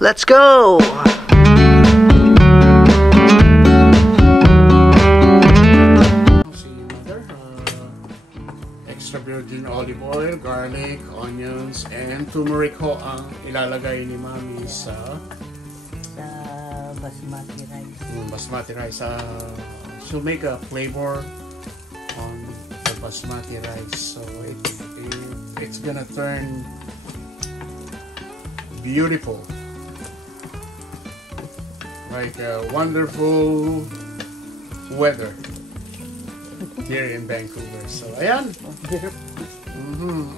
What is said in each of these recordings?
Let's go! Extra virgin olive oil, garlic, onions, and turmeric ho ang ilalagay ni Mami sa basmati rice. Basmati rice. She'll make a flavor on the basmati rice, so it's gonna turn beautiful, like a wonderful weather here in Vancouver. So ayan.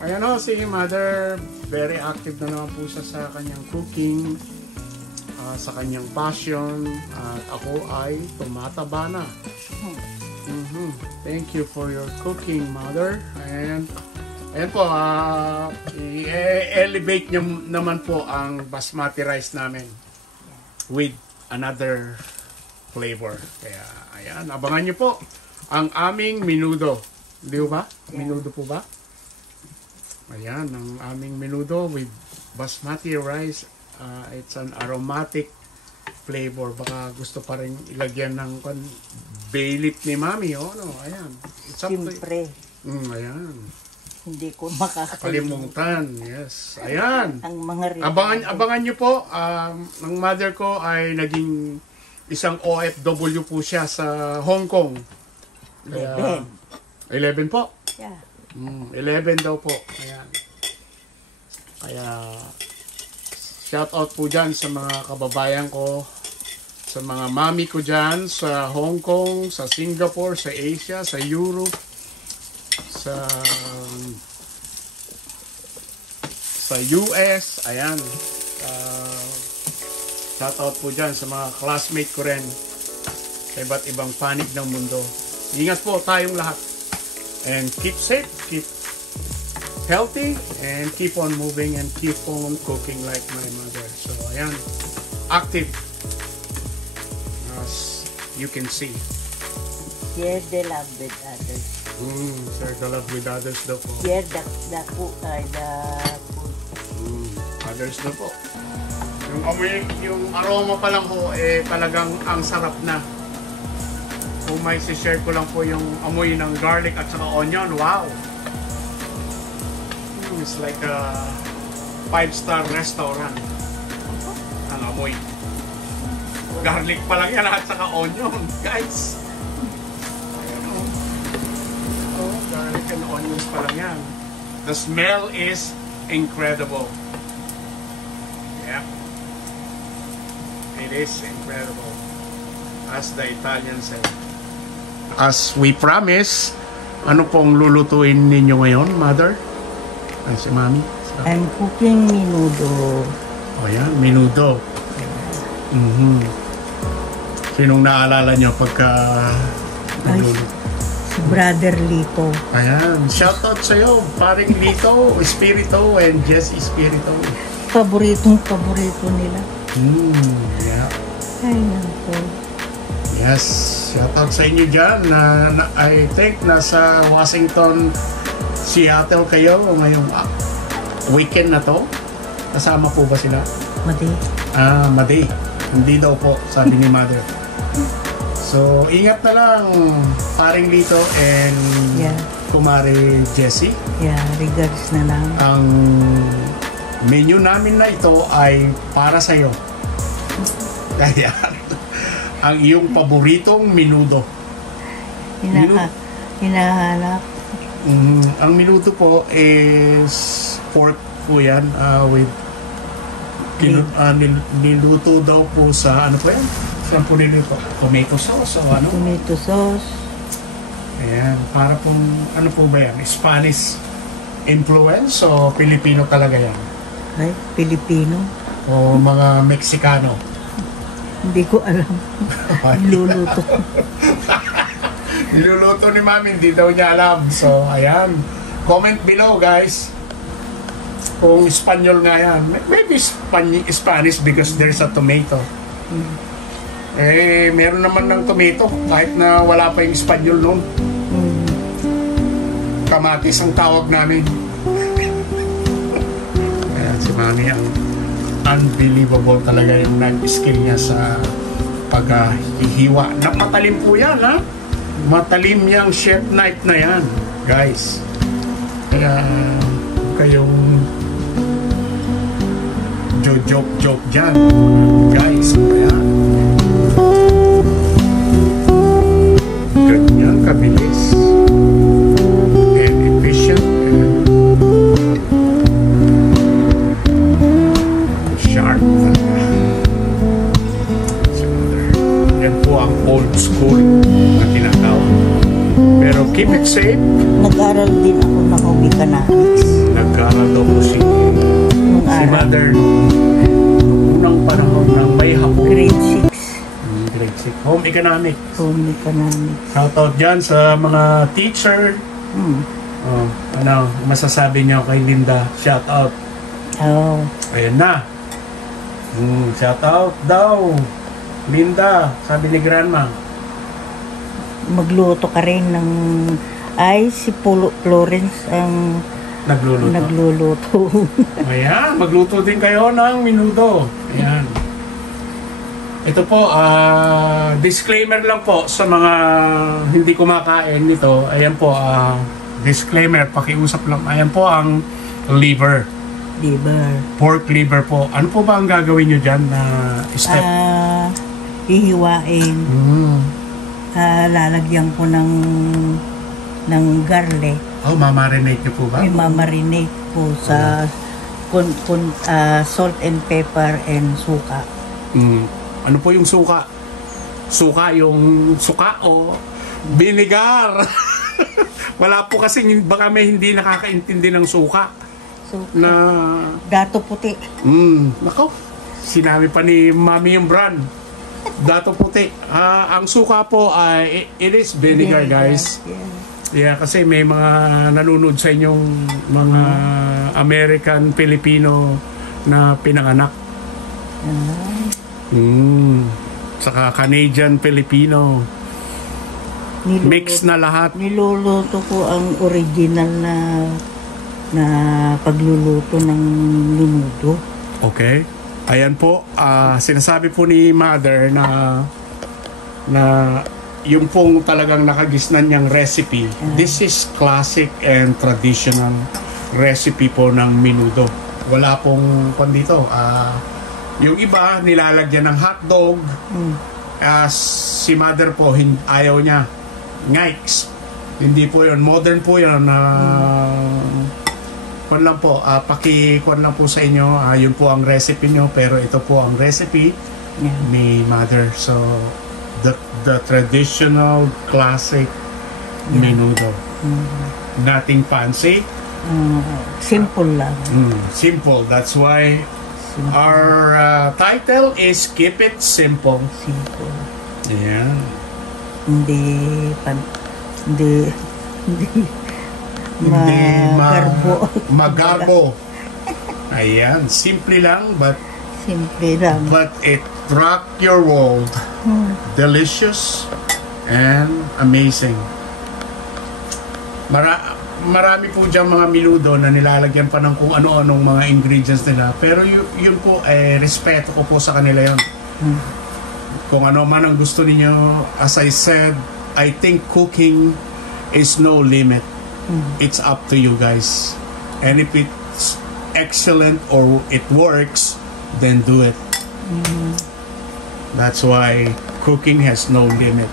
Ayan o, si Mother, very active na naman po siya sa kanyang cooking, sa kanyang passion, at ako ay tumataba na. Thank you for your cooking, Mother. And ayan po, i-elevate nyo naman po ang basmati rice namin with another flavor. Kaya ayan, abangan nyo po ang aming menudo. Di ba? Menudo po ba? Ayan, ang aming menudo with basmati rice. It's an aromatic flavor. Baka gusto pa rin ilagyan ng bay leaf ni Mami. Oh, no? Ayan. Siyempre. Ayan. Hindi ko makakalimutan. Yes. Ayan. Ang mga abangan nyo po. Ang mother ko ay naging isang OFW po siya sa Hong Kong. 11 po. Yeah. 11 daw po. Ayan. Kaya shout out po dyan sa mga kababayan ko, sa mga mami ko dyan sa Hong Kong, sa Singapore, sa Asia, sa Europe, sa US. Ayan. Shout out po dyan sa mga classmate ko rin sa iba't ibang panig ng mundo. Ingat po tayong lahat. And keep safe, keep healthy, and keep on moving and keep on cooking like my mother. So, ayan. Active. As you can see. Share the love with others. Share the love with others daw po. Share the food. Others daw po. Yung aroma pa lang po, talagang ang sarap na. Kung may share ko lang po yung amoy ng garlic at saka onion, wow! It's like a 5-star restaurant. Ang amoy. Garlic pa lang yan at saka onion, guys. Garlic and onions pa lang yan. The smell is incredible. Yeah. It is incredible. As the Italians say. As we promise, ano pong lulutuin ninyo ngayon, Mother? Ay, si Mami? I'm cooking menudo. O yan, menudo. Sinong naalala nyo pagka menudo? Si Brother Lito. Ayan, shoutout sa'yo, paring Lito, Espirito, and Jess Espirito. Paborito nila. Yeah. Ay, nako. Yes, shoutout sa inyo dyan. I think nasa Washington, Seattle kayo ngayong weekend na to. Kasama po ba sila? Madi. Madi. Hindi daw po, sabi ni Mother. So, ingat na lang, paring Lito and Kumari Jessie. Yeah, regards na lang. Ang menu namin na ito ay para sa'yo. Kaya, ang iyong paboritong menudo. Hinahanap. Ang menudo po is pork po yan with niluto daw po sa ano po yan? Saan po niluto? Tomato sauce o ano? Tomato sauce. Ayan, para pong ano po ba yan? Spanish influence o Pilipino talaga yan? Ay, Pilipino. O mga Meksikano? Hindi ko alam. Niluluto. Niluluto ni Mami, hindi daw niya alam. So, ayan. Comment below, guys. Kung Espanyol nga yan. Maybe Spanish because there's a tomato. Meron naman ng tomato. Kahit na wala pa yung Espanyol noon. Kamatis ang tawag namin. Ayan, si Mami ang unbelievable talaga yung nag-skill niya sa paghihiwa. Napatalim po yan, ha? Matalim yung chef knife na yan, guys. Kaya kayong joke dyan, guys. Ayan. Ganyan kabilis and efficient and sharp. Yan po ang old school na tinatawag. Pero keep it safe. Nag-aral din ako ng home economics. Nag-aral daw po si Mother nung panahon ng may hapon. Grade 6. Grade 6. Home economics. Home economics. Shoutout dyan sa mga teacher. Oh, ano, masasabi niyo kay Linda? Shoutout. Oh. Ayan na. Shoutout daw. Linda, sabi ni Grandma. Magluto ka rin ng... Ay, si Florence ang nagluluto. Ayan, magluto din kayo ng minuto. Ayan. Ito po, disclaimer lang po sa mga hindi kumakain nito. Ayan po, disclaimer, pakiusap lang. Ayan po ang liver. Pork liver po. Ano po ba ang gagawin nyo dyan na step? Hihiwain. Lalagyan ko ng garlic. Oh, mamarinate nyo po ba? Mamarinate po sa salt and pepper and suka. Ano po yung suka? Suka yung suka o vinegar? Wala po kasi baka may hindi nakakaintindi ng suka. Na dato puti. Nako, sinabi pa ni Mami yung brand. Dato puti. Ang suka po ay it is vinegar, guys. Yeah, kasi may mga nanonood sa inyong mga American Filipino na pinanganak. Saka Canadian Filipino. Mix na lahat. Niluluto ko ang original na pagluluto ng menudo. Okay. Ayan po, sinasabi po ni Mother na yung pong talagang nakagisnan niyang recipe. This is classic and traditional recipe po ng menudo. Wala pong dito. Yung iba nilalagyan ng hotdog. Si Mother po ayaw niya. Ngikes. Hindi po yun. Modern po yun. Kwan lang po, pakikuan lang po sa inyo. Yun po ang recipe nyo, pero ito po ang recipe ni Mother. So, the traditional classic menudo. Nothing fancy. Simple lang. Simple. That's why our title is Keep It Simple. Simple. Yeah. Hindi magarbo. Ayan, simple lang but it rock your world. Delicious and amazing. Marami po diyang mga menudo na nilalagyan pa ng kung ano-anong mga ingredients nila, pero yun po respeto ko po sa kanila yun. Kung ano man ang gusto niyo, as I said, I think cooking is no limit. It's up to you guys. And if it's excellent or it works, then do it. That's why cooking has no limit.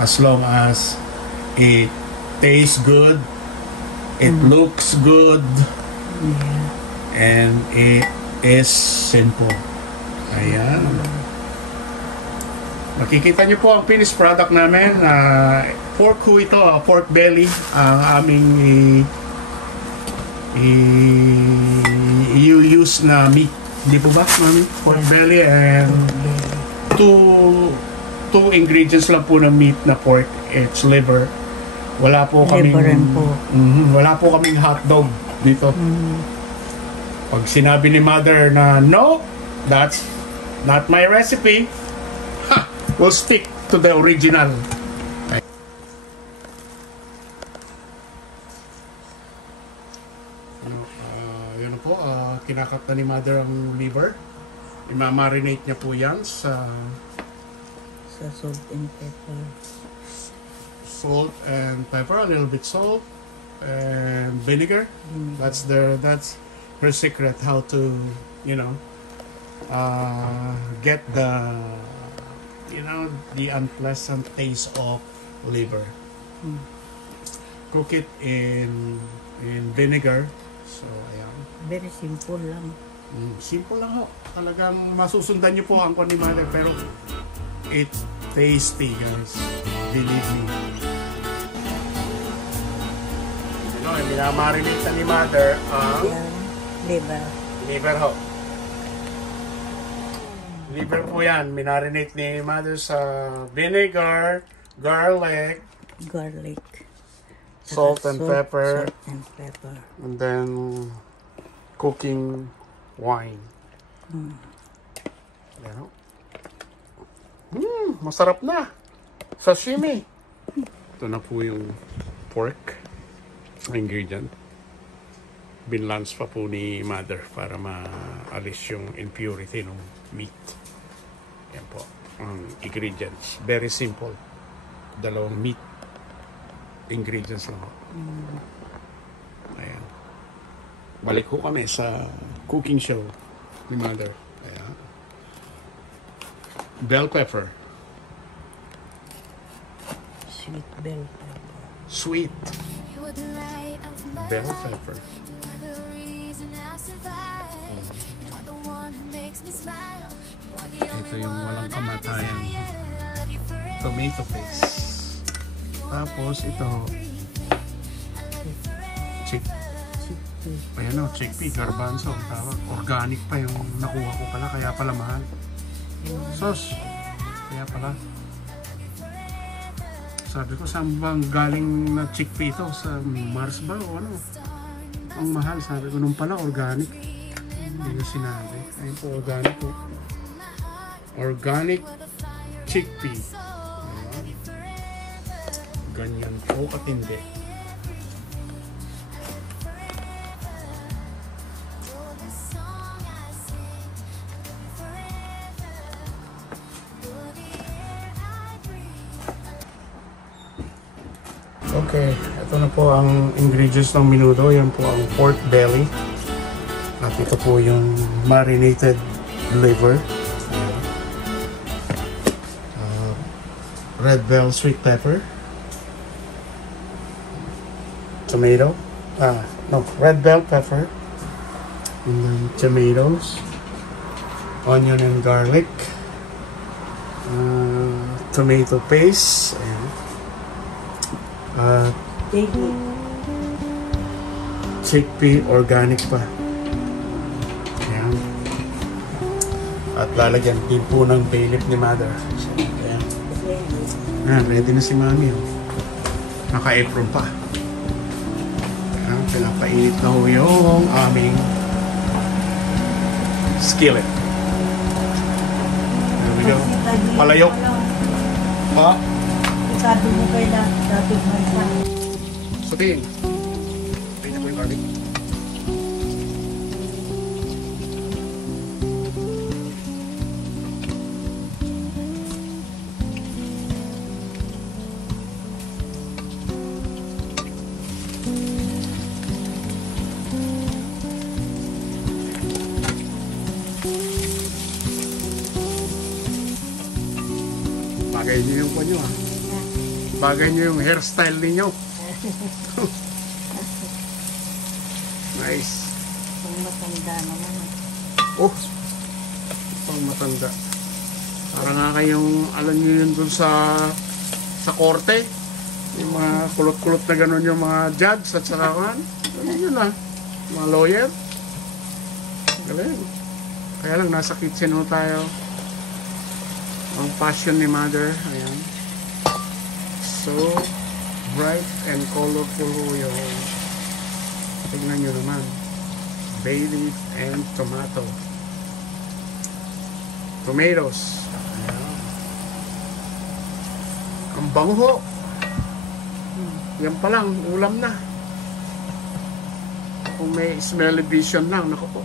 As long as it tastes good, it looks good, and it is simple. Ayan. Makikita nyo po ang finished product namin. Pork ko ito, pork belly. Ang aming i-use na meat. Hindi po ba, Mami? Pork belly and two ingredients lang po ng meat na pork. It's liver. Wala po kaming wala po kaming hotdog dito. Pag sinabi ni Mother na no, that's not my recipe, we'll stick to the original. Yun po, kinakat na ni Mother ang liver. Imamarinate niya po yan sa salt and pepper. salt and pepper, a little bit salt and vinegar. That's her secret, how to, get the unpleasant taste of liver. Cook it in vinegar. So ayan. Very simple lang. Simple lang ho. Talagang masusundan niyo po ang kwan ni Mother, pero it's tasty, guys. Believe me. Minamarinate na ni Mother ang liver ho. Liver po yan. Minarinate ni Mother sa vinegar, garlic, salt and pepper, and then cooking wine. Masarap na. Sashimi. Ito na po yung pork ingredient. Binlance pa po ni Mother para maalis yung impurity ng meat. Yan po ang ingredients. Very simple. Dalawang meat ingredients lang po. Ayan. Balik ko kami sa cooking show ni Mother. Ayan. Bell pepper. Sweet bell pepper. Sweet bell pepper. Ito yung walang kamatayan tomato paste. Tapos ito chickpea, garbanzo ang tawag. Organic pa yung nakuha ko pala, kaya pala mahal. Sauce, kaya pala. Sabi ko, saan bang galing na chickpea ito? Sa Mars ba o ano? Ang mahal, sabi ko, nung pala organic. Hindi na sinabi. Ayun po, organic po. Organic chickpea. Ganyan po katindi. Okay, ito na po ang ingredients ng menudo. Yan po ang pork belly. At ito po yung marinated liver. Red bell sweet pepper. Tomato. Red bell pepper. And then tomatoes. Onion and garlic. Tomato paste. Chickpea organic pa. Ayan. At lalagyan din po ng bay leaf ni Mother. So, ayan. Ayan, ready na si Mami. Naka-apron pa. Ayan, pinapainit na ho yung aming skillet. There we go. Palayok. Pa? Sabi mo kayo na dapat may pa. Sabihin. Tingnan ko yung garlic. Bagay niyo yung panyo ah. Bagay nyo yung hairstyle ninyo. Nice. Pang matanda naman. Oh, pang matanda. Para nga kayong, alam nyo yun dun sa korte. Yung mga kulot-kulot na gano'n yung mga judge at saka kan. Ano yun ah. Mga lawyer. Galing. Kaya lang nasa kitchen ho tayo. Ang passion ni Mother. Ayan. So bright and colorful yung tignan nyo naman, bay leaf and tomatoes. Ayan. Ang bango. Yan pa lang, ulam na. Kung may smelly vision lang, naku po,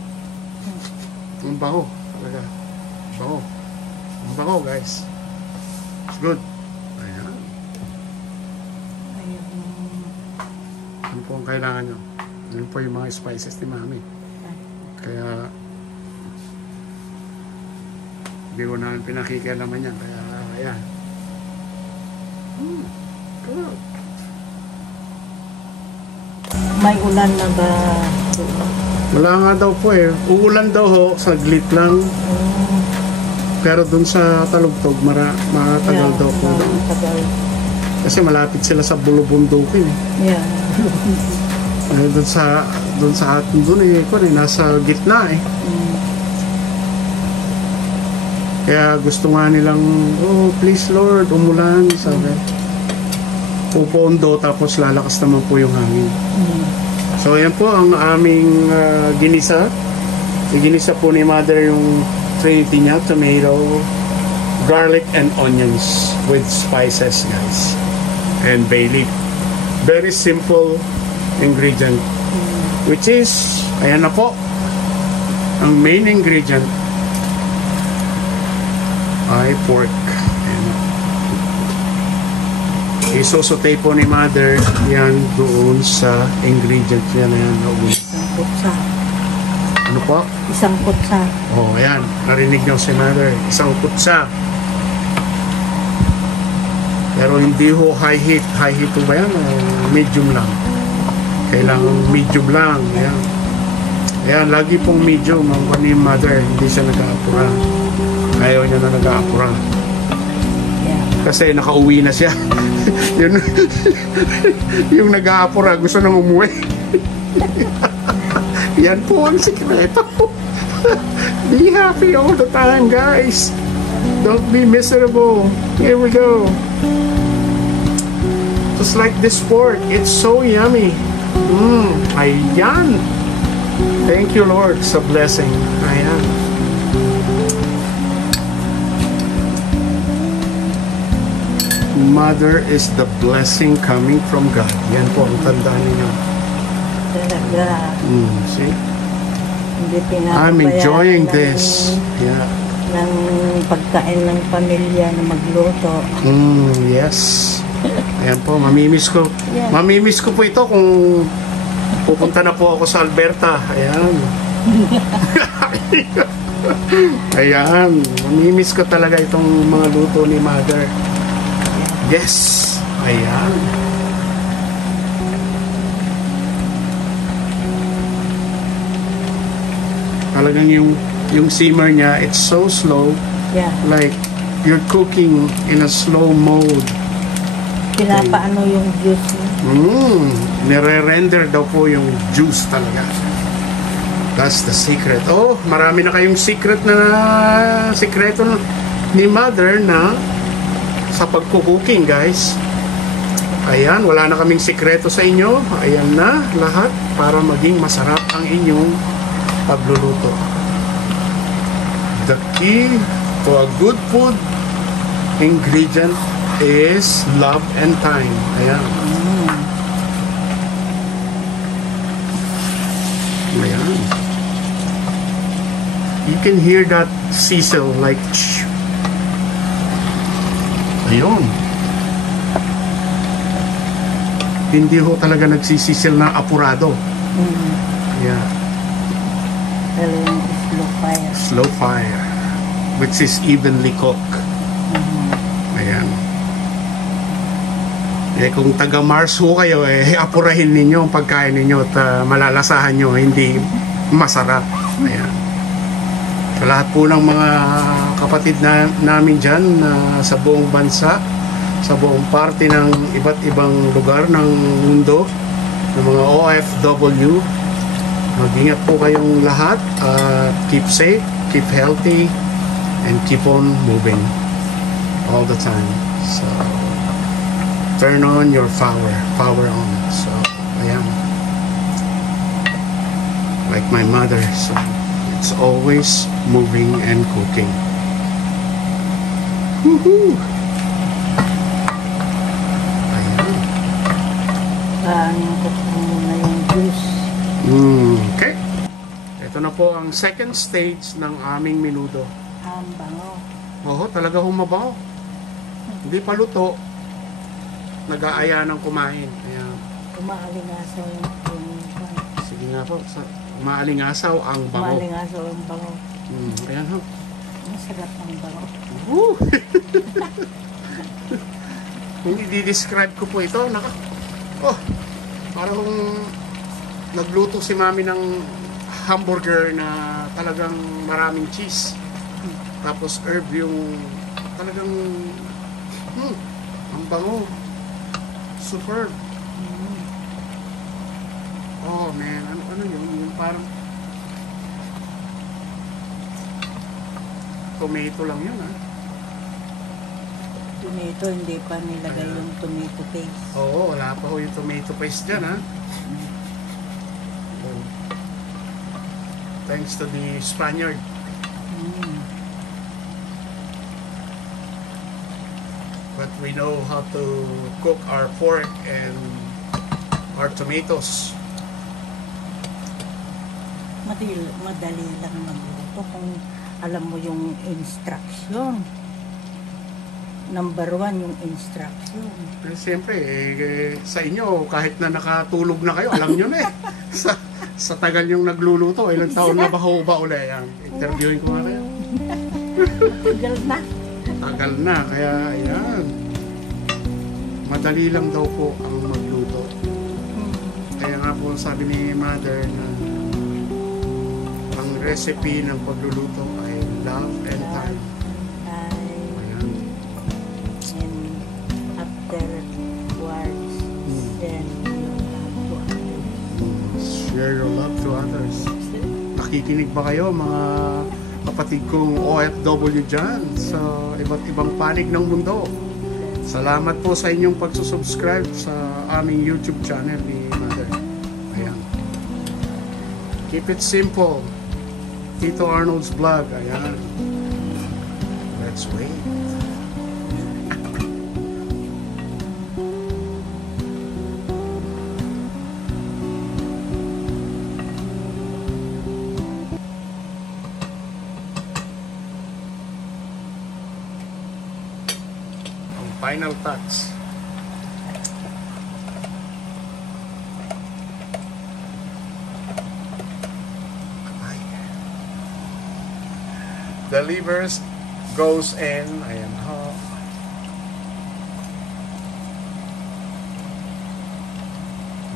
ang bango talaga. Bango. Ang bango, guys. It's good. Ayan. Ano po ang kailangan nyo? Yun po yung mga spices ni Mami. Kaya hindi ko naman pinakikialaman yan. Kaya ayan. Good. May ulan na ba? Wala nga daw po eh. Uulan daw ho, saglit lang. Pero dun sa Talugtog, matagal daw po. Matagal. Kasi malapit sila sa bulubundukin eh. Yeah. Dun sa atin dun eh, nasa gitna eh. Kaya gusto nga nilang, oh please Lord, umulan, sabi. Pupondo tapos lalakas naman po yung hangin. So yan po ang aming ginisa. Ginisa po ni Mother yung Trinity niya, tomato, garlic and onions with spices, guys. And bay leaf. Very simple ingredient. Which is, ayan na po, ang main ingredient ay pork. Ayan. Isosote po ni Mother yan doon sa ingredient niya na yan. Isang kutsa. Ano po? Isang kutsa. Oh, ayan. Narinig niyo si Mother. Isang kutsa. Pero hindi ho high heat. High heat ba yan? Medium lang. Kailangan medium lang. Ayan. Ayan, lagi pong medium. Ang ni Mother, hindi siya nag-aapura. Ayaw niya na nag-aapura. Yeah. Kasi nakauwi na siya. Yun, yung nag-aapura, gusto nang umuwi. Yan po ang sikreto. Be happy all the time, guys. Don't be miserable. Here we go. Just like this pork, it's so yummy. Ayan. Thank you, Lord, sa blessing. Ayan. Mother is the blessing coming from God. Yan po ang tandaan ninyo. Talaga. See? Hindi I'm enjoying ng, this. Yeah. ng pagkain ng pamilya na magluto. Yes. Ayan po, mamimiss ko. Yeah. Mamimiss ko po ito kung pupunta na po ako sa Alberta. Ayan. Ayan. Mamimiss ko talaga itong mga luto ni Mother. Yes. Ayan. Talagang yung simmer niya, it's so slow. Yeah. Like you're cooking in a slow mode. Pinapaano yung juice niya. Nire-render daw po yung juice talaga. That's the secret. Oh, marami na kayong secret na sikreto ni Mother na sa pagkukuking, guys. Ayan, wala na kaming sikreto sa inyo. Ayan na lahat para maging masarap ang inyong pagluluto. The key to a good food ingredient is love and time. Ayan. Ayan. You can hear that sizzle like shh. Ayun. Hindi ho talaga nagsisisil na apurado. Yeah. Talagang slow fire. Slow fire. Which is evenly cooked. Ayan. Eh kung taga Mars ho kayo, apurahin ninyo ang pagkain ninyo at malalasahan nyo, hindi masarap. Ayan. Sa lahat po ng mga kapatid namin dyan sa buong bansa, sa buong parte ng iba't ibang lugar ng mundo, ng mga OFW, mag-ingat po kayong lahat. Keep safe, keep healthy, and keep on moving all the time. So, turn on your power on. So, ayan. Like my mother, so it's always moving and cooking. Woohoo! Ayan. Kung muna yung juice. Okay. Ito na po ang second stage ng aming menudo. Ang bango. Oo, talaga humabaw. Hindi pa luto. Nag-aaya ng kumain. Kaya, Umaalingasaw yung sige nga po, umaalingasaw ang bango. umaalingasaw yung bango. Ayan ho. Masarap ang bango. Woo! Kung i-describe ko po ito, parang nagluto si mami ng hamburger na talagang maraming cheese. Tapos herb yung talagang ang bango. Superb. Oh man, ano yun? Yung parang tomato lang yun, ha? Tomato, hindi pa nilagay yung tomato paste. Oo, wala pa ho yung tomato paste dyan, ha? Thanks to the Spaniard. But we know how to cook our pork and our tomatoes. Madali lang magluto kung alam mo yung instruction. Number 1 yung instruction. Siyempre, sa inyo, kahit na nakatulog na kayo, alam nyo na eh. sa tagal yung nagluluto, ilang taon na ba ho ba uli? Interviewin ko nga kayo. Tagal na. Tagal na, kaya ayan. Madali lang daw po ang magluto. Kaya nga po sabi ni Mother na ang recipe ng pagluluto ay love and time. Ayan. And afterwards, then share your love to others. Nakikinig ba kayo mga kapatid kong OFW dyan sa iba't ibang panig ng mundo? Salamat po sa inyong pagsusubscribe sa aming YouTube channel ni Mother. Ayan. Keep it simple. Tito Arnold's Vlog. Ayan. Let's wait. Final touch. The livers goes in. Ayan ho.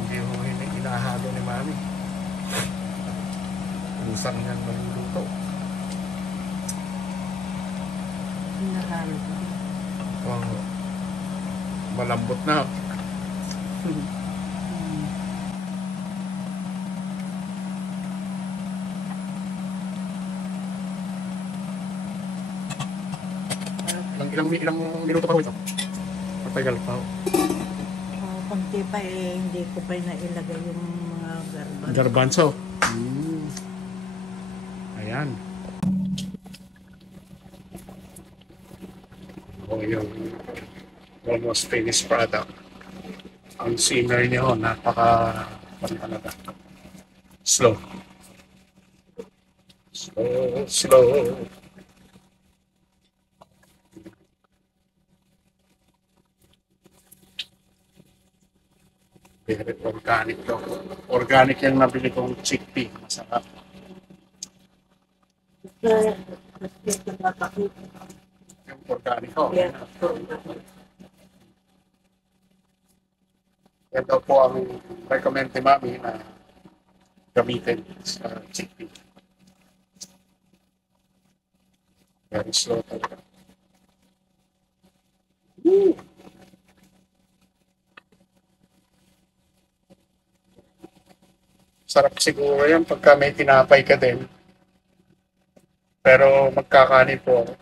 Hindi ho hinahalo ni Mami. Lusang yan maluluto. hinahalo. Wow. Malambot na. Ilang minuto pa ho ito? Matagal pa ho. Kunti pa hindi ko pa nailagay yung mga Garbanzo. Ayan. Yung almost finished product. Ang simmer niyo, slow. Slow. Very organic to. Organic yung nabili kong chickpea. Masarap. Yung organic ko. Yan daw po ang recommend ni Mami na gamitin sa chickpea. Very slow talaga. Woo! Sarap siguro yan pagka may tinapay ka din. Pero magkakanin po ako.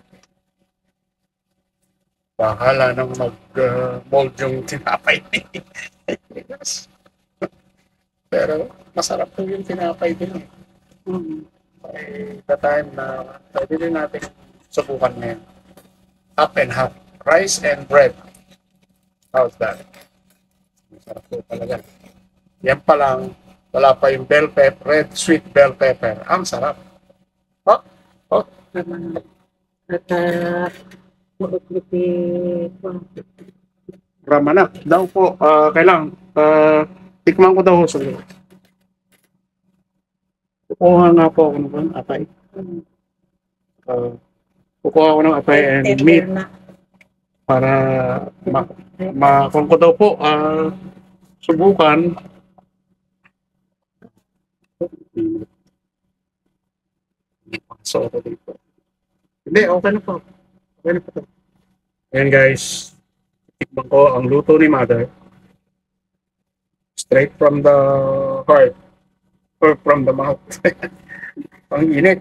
Bahala nang mag-mold yung tinapay. Pero masarap po yung tinapay din. By the time na pwede din natin subukan ngayon. Half and half. Rice and bread. How's that? Masarap po talaga. Yan pa lang. Wala pa yung bell pepper, red sweet bell pepper. Ang sarap. At Ramanak daw po. Kailang. Tikman ko daw sa kukuha nga po ako ng atay. Kukuha ako ng atay and meat para kung ko daw po subukan. So, ako dito. Hindi, okay na po. Okay na po. Ayan guys, tikman ko ang luto ni Mother. Straight from the heart. Or from the mouth. Ang init.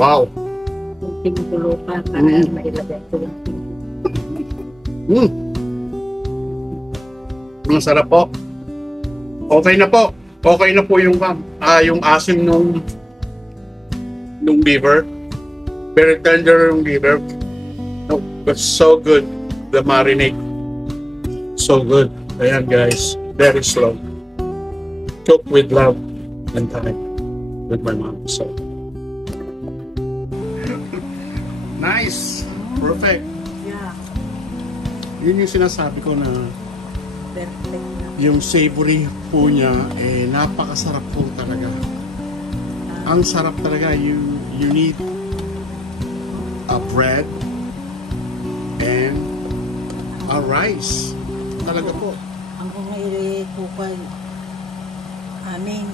Wow. Pinutulo pa para mailagay ko yung Ang sarap po. Okay na po. Okay na po yung yung asim nung beaver. Very tender yung beaver. No, but so good. The marinade. So good. Ayan guys. Very slow. Cook with love and time with my mom. So nice. Perfect. Yeah. Yun yung sinasabi ko na Perfect. yung savory po niya napakasarap po talaga. Ang sarap talaga. You need a bread and a rice. Talaga po. Ang kumairikukay amin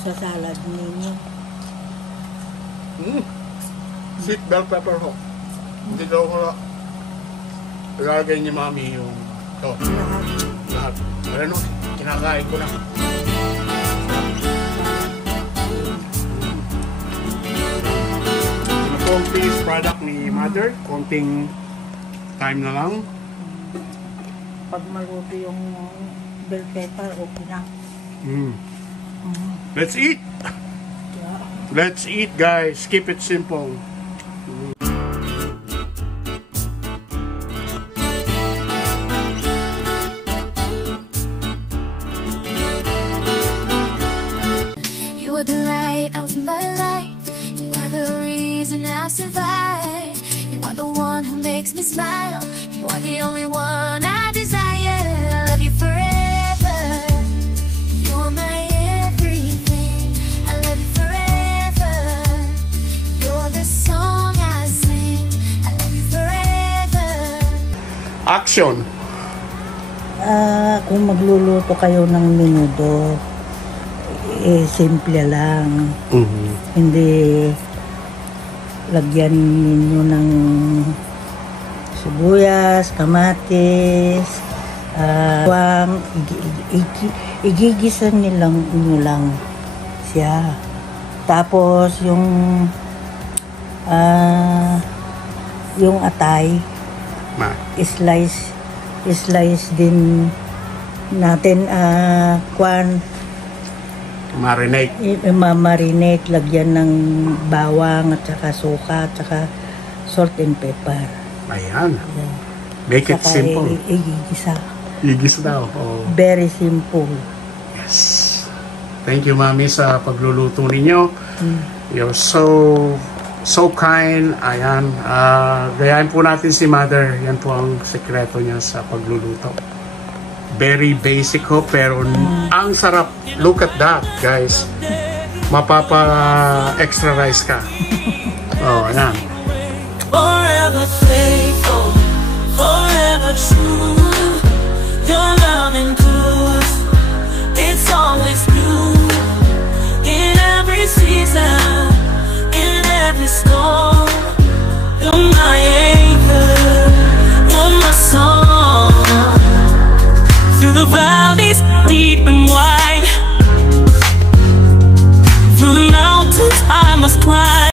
sa salad ninyo. Sweet bell pepper ho. Hindi daw ko ilagay ni Mami yung lahat. Ano, kinakain ko na. Ito po ang finished product ni Mother. Konting time na lang. Pag maluto yung bell pepper, okay na. Let's eat! Yeah. Let's eat, guys. Keep it simple. You are the light of my life. You are the reason I survive. You are the one who makes me smile. You are the only one I desire. I love you forever. You are my everything. I love you forever. You're the song I sing. I love you forever. Action! Kung magluluto kayo ng menudo, simple lang. Hindi lagyan ninyo ng sibuyas, kamatis, bawang, igigisa nyo lang siya. Tapos yung atay, slice din natin, Marinate. Marinate, lagyan ng bawang at saka suka at saka salt and pepper. Ayan. Make it Saka simple. igigisa. Igis daw. Oh. Very simple. Yes. Thank you, Mami, sa pagluluto ninyo. You're so kind. Ayan. Gayahin po natin si Mother. Yan po ang sekreto niya sa pagluluto. Very basic ho, pero ang sarap. Look at that, guys. Mapapa-extra rice ka. Oh, ayan. Forever faithful, forever true. Your love endures.